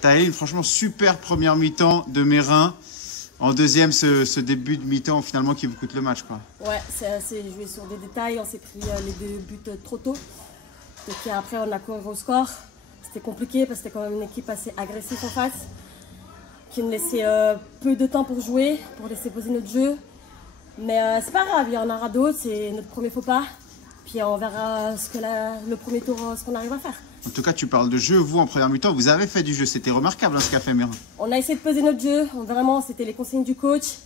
T'as eu une franchement super première mi-temps de Mérin. En deuxième, ce début de mi-temps finalement qui vous coûte le match, quoi. Ouais, c'est joué sur des détails. On s'est pris les deux buts trop tôt. Et puis après, on a couru au score. C'était compliqué parce que c'était quand même une équipe assez agressive en face, qui nous laissait peu de temps pour jouer, pour laisser poser notre jeu. Mais c'est pas grave, il y en aura d'autres. C'est notre premier faux pas. Puis on verra le premier tour, ce qu'on arrive à faire. En tout cas, tu parles de jeu. Vous, en première mi-temps, vous avez fait du jeu. C'était remarquable hein, ce qu'a fait Mérin. On a essayé de poser notre jeu. Vraiment, c'était les consignes du coach.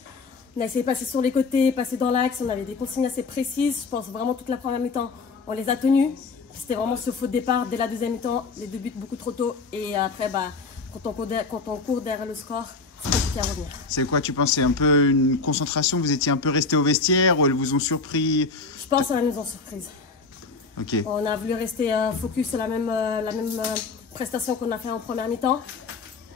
On a essayé de passer sur les côtés, passer dans l'axe. On avait des consignes assez précises. Je pense vraiment toute la première mi-temps, on les a tenues. C'était vraiment ce faux départ dès la deuxième mi-temps. Les deux buts beaucoup trop tôt. Et après, quand on court derrière le score, c'est compliqué à revenir. C'est quoi, tu penses? C'est un peu une concentration? Vous étiez un peu resté au vestiaire ou elles vous ont surpris? Je pense qu'elles nous ont surprise. Ok. On a voulu rester focus sur la même prestation qu'on a fait en première mi-temps.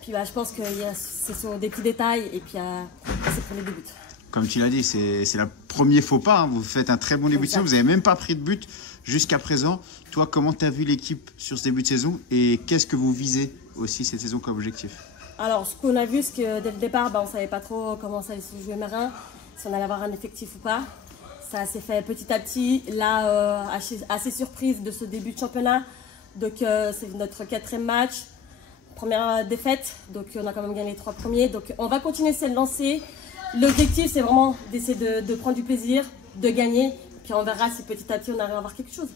Puis je pense que c'est sur des petits détails et puis c'est pour les deux buts. Comme tu l'as dit, c'est le premier faux pas. Hein. Vous faites un très bon début de saison. Vous n'avez même pas pris de but jusqu'à présent. Toi, comment tu as vu l'équipe sur ce début de saison et qu'est-ce que vous visez aussi cette saison comme objectif? Alors, ce qu'on a vu, c'est que dès le départ, on ne savait pas trop comment ça allait se jouer Mérin, si on allait avoir un effectif ou pas. Ça s'est fait petit à petit. Là, assez surprise de ce début de championnat. Donc, c'est notre 4e match. Première défaite. Donc, on a quand même gagné les 3 premiers. Donc, on va continuer cette lancée. L'objectif, c'est vraiment d'essayer de prendre du plaisir, de gagner. Puis, on verra si petit à petit, on arrive à avoir quelque chose.